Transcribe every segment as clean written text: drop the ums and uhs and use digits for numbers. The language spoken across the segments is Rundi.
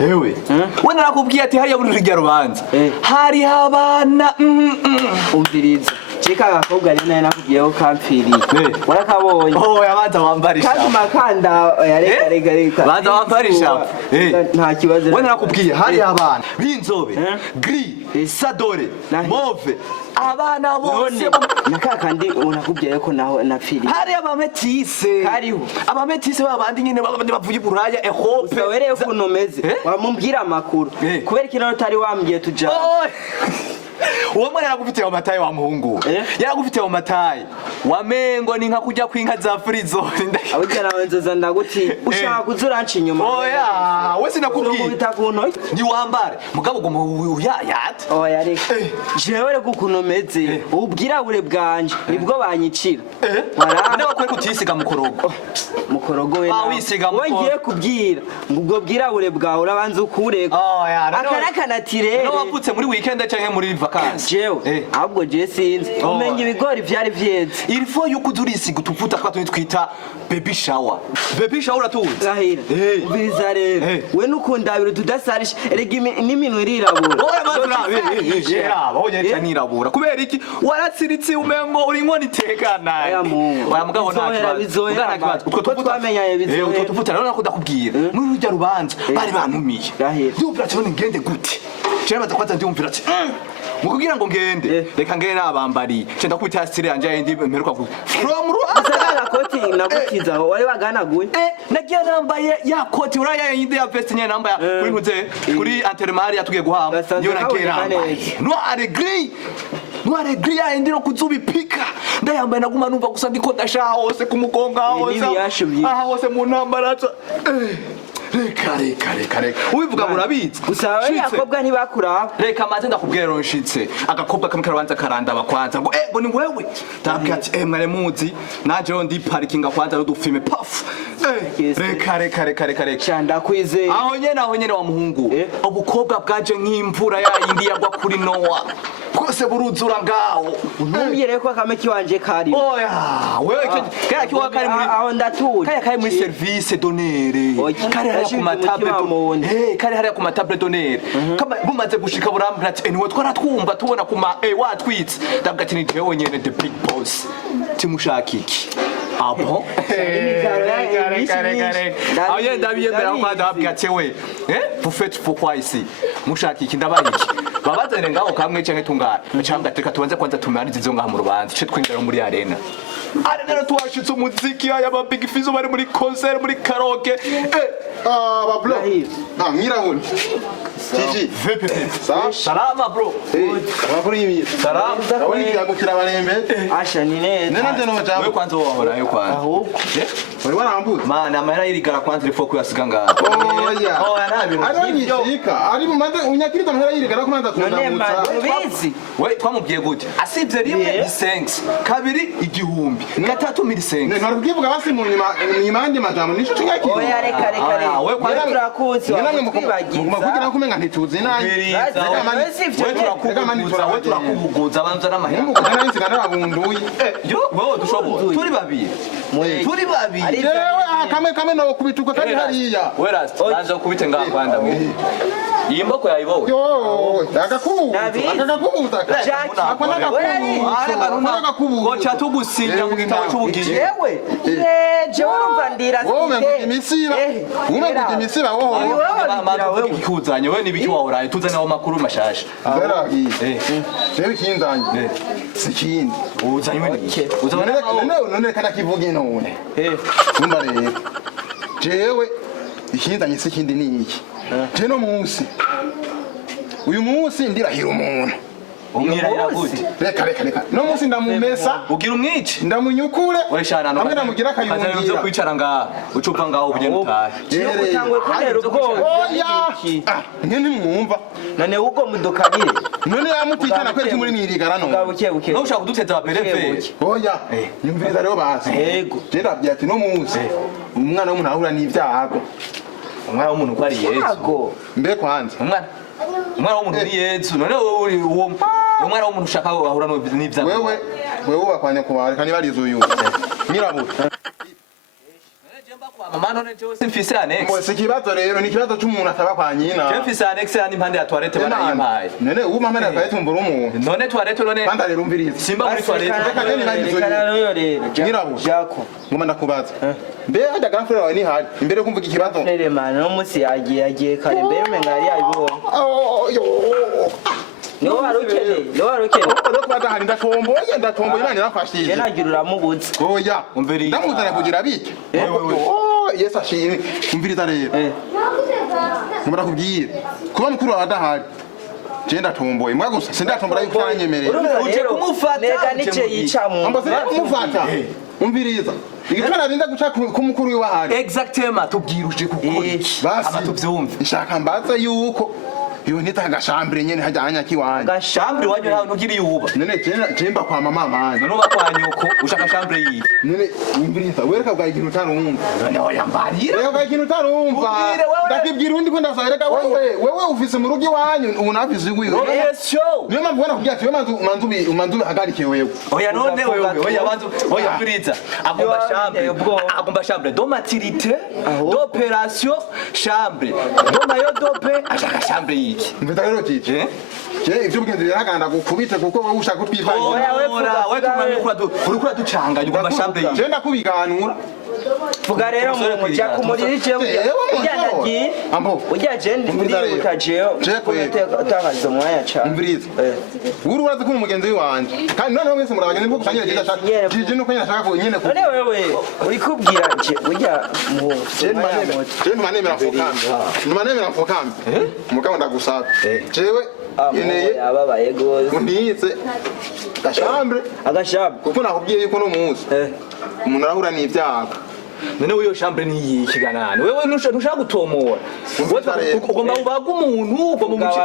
ewe we narakubwiye ati hariya buri rujya rubanza hari abana umviriza Chika agakobwa ari naye nakubwiyeho kampfiriye warakabonye yabanza wambarisha kandi makanda yareka banza wambarisha nta kibazo we narakubwiye hari abana b'inzobe gris sadore mauve abana bose nakakandi unakubwiye ko naho napfiriye hari abametise hariho abametise babandi nyine bavuye buraya Europe wereye kuno meze wamumbwira amakuru kubera kinano tari wambwiye tuja uwo mwana yaragufitiye mu matayi wa muhungu yaragufitiye mu matayi wamengo ni nka kujya kwinka za frizone abujya nawe nzoza ndaguti ushaka kuzuranca inyuma oya we sinakubwiye ni wambare mugabo ngo yayata oya reka jewe reko kuno meze ubwirabure bwanje nibwo banyicira warane bakwe kutisiga mukorogo we we ngiye kubwira ngo ubwo bwirabure bwawe urabanza ukureko akarakanatire no waputse muri weekend canke muri vacances jewe ahubwo je sinzi umenye ibigori vyari vyeze il faut yuko durisiga utuvuta twa twita baby shower atuzi rahira ubiriza rero we nukundabira tudasarisha erega n'iminu irirabura oya bazira oya nirabura kubera iki waratsiritse umengo uri nkoni tekana oya mugabo utwo twamenyaye bizohera utwo tuvuta rero nakudakubwira muri rujya rubanza bari bantumiye ndumvira ati none ngende gute cyane baza ndumvira ati mukugira ngo ngende reka ngende nabambari cyenda kubita style yanje yindi mperuka ku from ruana koti nagutiza aho wari baganaguye nagiye nambaye ya koti uraya yindi ya vest nyene nambaya kuri ntuze kuri antermari yatugiye guhamba niyo nagiye nambaye noire gris yindi no kuzubipika ndayambaye naguma numva gusa ndiko ndashaha hose kumugonga hose aha hose mu ntambaraza Reka ubivuga murabizi usaba yakobwa ntibakuraho reka maze ndakubwira ronshitse agakobwa kamwe karabanza karanda bakwanza ngo ngo ni wewe ndabwira ati mware muzi naje ndi parking akwanza n'udufime paf reka cyanda kwize aho nyene wa muhungu ubukobwa bwaje nk'imvura ya indi yagwa kuri Noah kose buruzura ngaho ntumbire ko akame kiwanje kari oya wewe kaya kiwa kari muri aho ndatuye kaya muri service donnere kare ku matable kare hariya ku matable donnere kama bumaze gushika burambira ati niwe twaratwumva tubona kuma watwitse ndabwa ati ni jewe nyene the big boss timushaka iki abo kare aho yenda biyemera ko ndababwira ati we vous faites pourquoi ici mushaka iki ndabaye iki babazane ngaho kamwe canke tungana cyangwa teka tubanze kwanza tumarize izo ngaha mu rubanza cyo twinjira muri arena arena twashitse umuziki aya ba big fizo bari muri concert muri karaoke ba bro mwirabura Tiji salama bro Baramwimye salama wani kiyagukira barembe asha ni neza nende no jambo we kwanza wahora yo kwanza ahubwo wari warambuze mana amahera yirigara kwanza ifo kuyasiga ngaha oya ntabiro aranyishika ari mu mande unyakirita amahera yirigara ko manza kundamutsa ubizi we twamubwiye gute asivye rimwe isengs kabiri igihumbi gatatu milisengs ntarubwivuga basi mu nyuma yandi majambo nico cyakiri oya reka we kwanza turakuzi kugira kumenga ntituzi nayi we turakubuguza banza n'amahera mubuguza nayi nsigana abunduye wewe dushobora turi babiri yewe kamwe no kubituka kandi hariya we last banza kubite ngaha kwanda mwe iyi mboko yayibowe yo agakubuza ngo cha tugusinja mu gitabo cy'ubugiye yewe jewe urumva ndira imisiba wowe ikuzanye we nibiki wahora tuzane aho makuru mashasha jewe kinzanye sikindi uzanywe none kana kivuge none umba rero jewe ikinzanye sikindi ni iki je no munsi uyu munsi ndirahira umuntu umwirahira gute reka no munsi ndamumesa ugira umwici ndamunyukure weshana no ndamugira kayungira zo kwicara ngaha ucupa ngaho ubugenda utahe utangwe kunera ubwoba oya nyene mwumva none ugo mudokanire none yamutikana kweri muri mwirigara no gabuke no ushaka kuduteza apereve oya nyumviriza rero basi yego je ndabye ati no munsi umwana w'umuntu ahura n'ivyago umwana w'umuntu ko ari Yesu mbe kwanza umwana w'umuntu ni Yesu none wowe uwo umwana w'umuntu ushaka ahura n'ivyago wewe bakwanya kubare kandi barizo uyu nyirabura Mama none cyose mfise annex. Mbose kibazo rero ni kibazo cy'umuntu ataba kwa nyina. Je mfise annex yani impande ya toilette barayimpaye. None ubu mama na toilette mbura umuntu. None toilette none. Panda rero umviriza. Simba muri toilette. Reka rero Nyirabo. Jako. Ngoma ndakubaza. Mbe hajya gafure wawe ni hari. Imbere kumvuga ikibazo. Nere man no musi yagiye kare mbere umenga yari yabibonye. Niwo warukene. Ro kwata hari ndatomboye Imana irafashije. Je nagira uramubuze. Oya. Ndamuzana kugira bike. Yes ashimwe. Umviriza rero. Ngomba kubwira. Kuba mukuru wa adahari. Je ndatomboye. Mwa gusa sindatombora yuko yanyemereye. Uje kumufata. Nega nice yicamu. Ambaze kumufata. Umviriza. Igitwana rinda guca ku mukuru w'ahari. Exactement tubwiruje kuko iki. Abatuvyumve. Ishaka mbaza yuko iyo nita agashambire nyene hajya kiwanje. Agashambire wanyu naho ntugiri yuba. Nene jemba kwa mama manje. None bakwa nyuko ushaka shambire yi. Nene umviriza wereka bwa ikintu utarumva. None oyambarira. Reka bwa ikintu utarumva. Ndakibwira undi kwenda sareka wewe ufise mu rugi wanyu unafise igwiwe. Yes show. Niyo mpamvu ubona kugira ati manzu hagarike wewe. Oya none wewe oya banzu oya firiza. Agomba chambre do maturité, d'opération, chambre. Do mayo dope ashaka chambre yi. Mvita rero kije. Je ivyo bugende biraganda gukubita kuko wowe ushaka kutwifanya. Wewe urikura ducanga yuko mashambe yi. Je ndakubiganura. Vuga rero mu jako muri je ujyanagiye. Ambo. Ujya je ndi utajeo. Utakaza umwanya cha. Umviriza. Uri urazi ko umugenzi wanje. Kandi none mwese murabagende nko kusanyira je ndashaka. Je nuko nyashaka ko nyene ko. None wewe uri kubwira nje ujya mu. Je ntumanemera mfukambi. Mugabo ndagusaba. Jewe yeneye ababaye gose. Undize. Agashambre. Kuko nakubwiye yuko no munsi. Umuntu arahura n'ivyago. None wiyo chambre ni iyi kiganane. Wewe ntushaka gutomora. Ugomba ubaga umuntu ugomba umuci.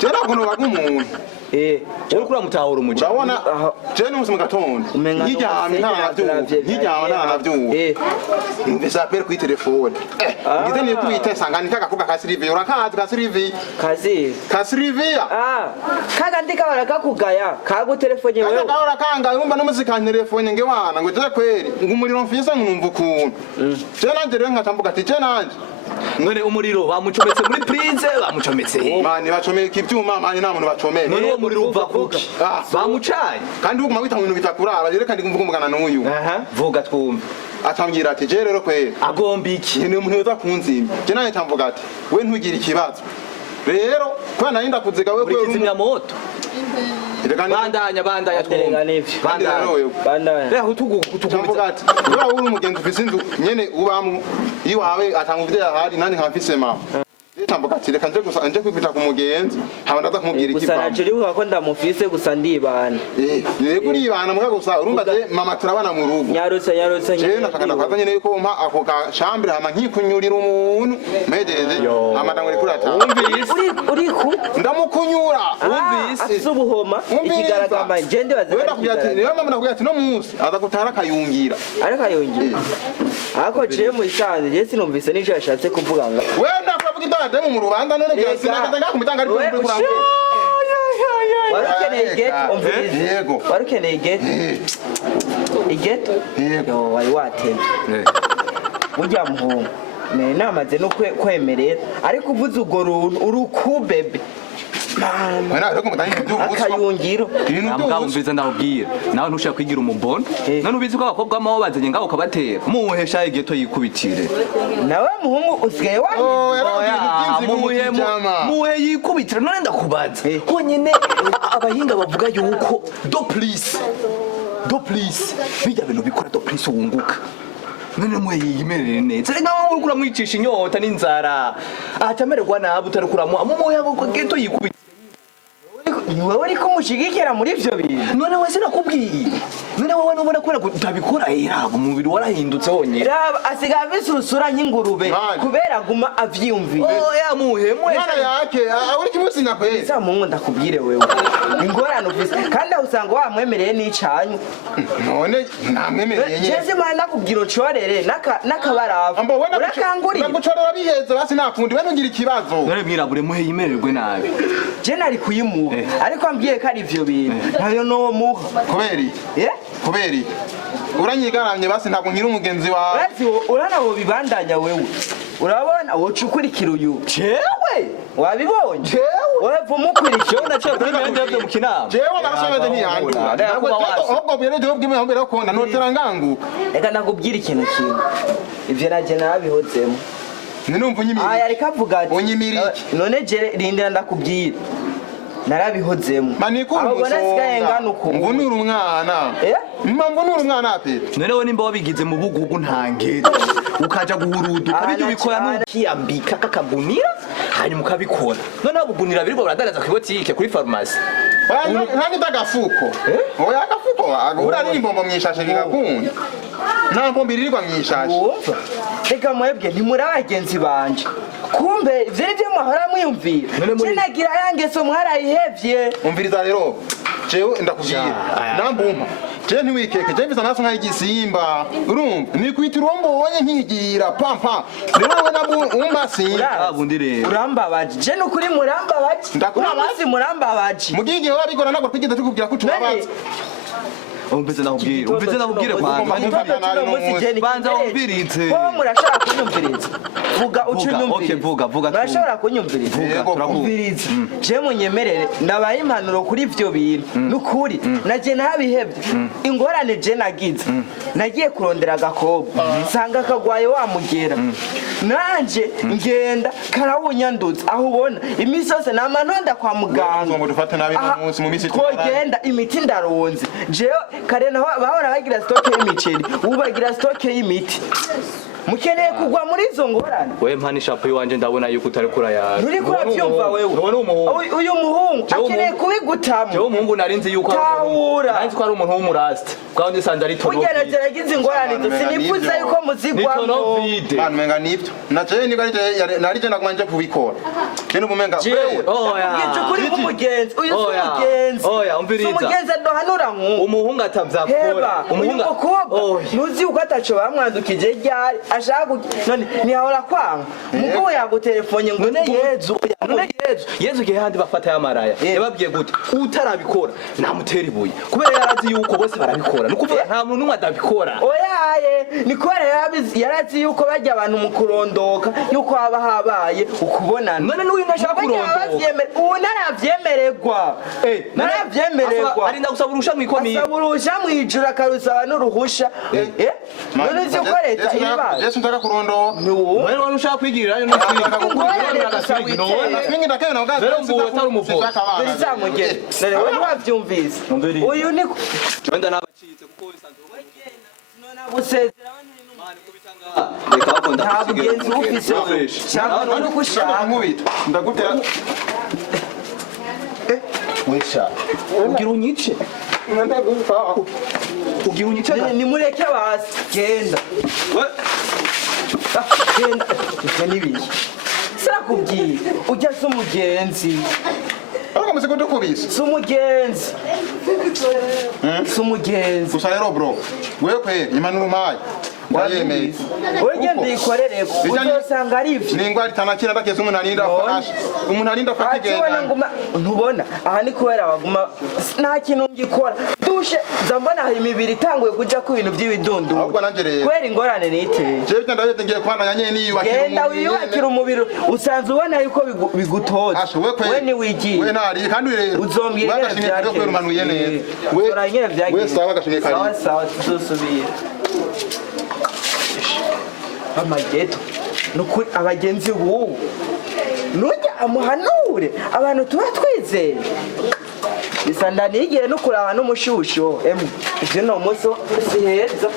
Jera kono baga umuntu. Uri kura mutahura umuci. Urabona je n'umusi mu gatondo. Nijyamye ntanavyuka. Mbese apere ku telefone. Ngize ni kwita sangani kagakobwa ka Sylvie urakazi ka Sylvie. Ka Sylvie. Kaga ndika barakakugaya kagu telefone wewe. Kaga urakanga urumva no muzika telefone nge wana ngo je kweri ngumuriro mfisa nkumva ukuntu. Je nanje rero nkatambuka ati je nanje. None umuriro bamucometse muri prince bamucometse. Mani bacomeka ibyuma mani nta muntu bacomeka. None uwo muriro uva kuki? Bamucaye. Kandi uguma wita mu bintu bitakuraba rero kandi kumvugana n'uyu. Vuga twumve. Atambwira ati je rero kweri agomba iki? Ni umuntu uza kunzimba. Je naye tamvuga ati we ntugira ikibazo. Rero kwa narinda kuziga we kweri kizimya moto. Bandanya twumve. Bandanya. Rero tukumvuga ati wewe uri umugenzi ufise inzu nyene ubamwe iwawe atanga uvye ahari nani nkafise mama. Tambuka ati reka nje kwifita ku mugenzi haba ndaza kumubwira iki gusa naje rivuga ko ndamufise gusa ndibana yego uribana muga gusa urumva je mama turabana mu rugo nyarutse je nakaganda kwaza nyene yuko mpa ako ka chambre hama nkikunyurira umuntu mejeje hama ndangwe kuri ata uri ku ndamukunyura umvise asubuhoma ikigaragamba je ndibaze wenda kujya ati niyo mama nakubwira ati no munsi aza gutara kayungira ako je mu isanze je sinumvise nico yashatse kuvuga ngo wenda kuvuga demu mu rubanda none byasinaga ngakumutanga ari kuri kuranga warukeneye get yego warukeneye get iget yego wari watemye ujya muhungu namaze no kwemerera ariko uvuze ugo urukubebe akayungiro umviza ndabwira nawe ntushaka kwigira umubono none ubizi ko abakobwa amaho bazanye ngaho ukabatera muhesha igeto yikubitire nawe muhungu usigaye muhe yikubitire none ndakubaza honyine abahinga bavuga yuko do please bijya bintu bikora do please wunguka none mwe yimerere neza reka wowe ukura mwicisha inyota n'inzara atamererwa nabi utarukuramo amumoya yabo geto yikubitire niwe uri kumushigikira muri ivyo bintu none wese nakubwiye none wowe nubona ko utabikora yabo umubiri warahindutse wonyine raba asiga bisurusura nk'ingurube kubera aguma avyumviye oya muhemwe mwana yake uri kimusinya kwezi sa mungu ndakubwire wewe ingorane ufise kandi usanga wamwemereye n'icanyu none namwemereye nyene je mwana nakubwira ucorere nakabarafu urakangurira ndagucorera biheze basi nakundi we ntugira ikibazo none mwirabure muhe yimererwe nabi je nari kuyimuha ariko ambwiye ko ari ivyo bintu ntayo nomuha kubera iki kubera iki uranyigaramye basi ntabwo nkiri umugenzi wawe urazi urana wo bibandanya wewe urabona woca ukurikira uyu jewe wabibonye jewe umukurikira naciye kuri mende byo mu kinama jewe narashobeze ntiyangura ahubwo byereje ubwime mbere ukunda notera nganguka reka nakubwira ikintu kimwe ivyo naje nabihozemo ninumva unyimiri aya reka avuga ati unyimiri iki none je rindira ndakubwira narabihozemo manikuru musonga mvunura umwana mbonura umwana pe none we nimba wabigize mu bugugu ntangere ukaja guhuruduka bijya ubikora n'ukiyambika kakagunira hanyuma ukabikora noneho bugunira biriko buradaraza ku botike kuri farumasi ntange ndagafuko oya agafuko ura n'imbombo mwishashe bigakunda nta mbombo iririrwa mwishashe reka mwebwe ntimuri abagenzi banje kumbe ivyo nivyo mwahora mwiyumvira je nagira yangeso mwarayihevye umviriza rero jewe ndakubwira nambumpa je ntiwikeke je mvisa naso nk'igisimba urumva nikwitira uwo mbonye nkigira pampa niwewe nabumbasi bundi rero urambabaje je nukuri murambabaje ndakubabazi murambabaje mugigihe wabigora nagwa twigeze tukubwira ko tubabaza umvise nakubwire banza wumvirize ko murashaka kunyumviriza vuga ucunyumvirize vuga murashobora kunyumviriza umvirize je munyemerere ndabaye impanuro kuri ivyo bintu nukuri naje nabihevye ingorane je nagize nagiye kurondera agakobwa nsanga kagwaye wamugera nanje ngenda karawunyanduza aho ubona imisi yose namanonda kwa muganga ngo dufate nabi munsi mu misi twogenda imiti ndaronze jewe kare naho bahora bagira stoke y'imiceri ubu bagira stoke y'imiti mukeneye kugwa muri izo ngorane we mpani shapo iwanje ndabona yuko utari kuraya uri kuravyumva wewe uyu muhungu akeneye kubigutamo jewe umuhungu narinzi yuko narinzi ko ari umuntu w'umurasta bwaho ndisanze ari tono ugerageza yagize ingorane sinifuza yuko muzigwamo bantu menga nivyo na je narije nagumanje kubikora je n'umumenga oya kuri umugenzi uyu umugenzi oya umviriza umugenzi adohanura nku umuhungu atavyakora umuhungu mukobwa nuzi uko ataco bamwandukije ryari ashaka none ntihahora kwanga mugabo yagutelefone ngo yezu gihe handi bafata y'amaraya yababwiye gute utarabikora namutera ibuye kubera yarazi yuko bose barabikora nukuvuga nta muntu n'umwe adabikora oyaye ni kubera yarazi yuko bajya abantu mu kurondoka yuko haba habaye ukubonana none n'uyu ntashaka kurondoka ubu naravyemererwa naravyemererwa arinda gusaba uruhusha mw'ikomine asaba uruhusha mw'ijuru akarusaba n'uruhusha none uzi ko leta ibaye Yesu ndaka kurondoka wewe wari ushaka kwigirirayo Swingi ndakayo na ugaza rero mbuwe atari umuvuzi bizamugere none wewe wavyumvise uyu ni wenda nabacitse kuko bisanzwe none abusezera nta bugenzi ufise shaka none uko ushaka ndagutera wesha ugira unyice ugira unyice nimureke basi genda genda ivyo nibiye sirakubwiye ujya si umugenzi ariko muzi ko dukubise si umugenzi si umugenzi gusa rero bro wewe kwe impanuro umpaye ndayemeye wegenda uyikorere uzosanga ari ivyo ningwa ritanakira ndakeze umuntu arinda afashe umuntu arinda afata igenda ntubona aha ni kubera baguma nta kintu ngikora dushe zambona hari imibiri itanguye kuja ku bintu by'ibidundu ahubwo nanje rero kubera ingorane niteye jewe ndabye ngiye kwananya nyene niyubakira genda wiyubakira umubiri usanze ubona yuko bigutoza we ni wigiye we ntari kandi rero uzombwira bagashimye ko umanuye neza we sawa gashimye kari sawa tuzosubira amageto nukuri abagenzi bubu nujya amuhanure abantu tuba twizeye bisa ndanigire no kuraba n'umushusho ivyo no muso si heza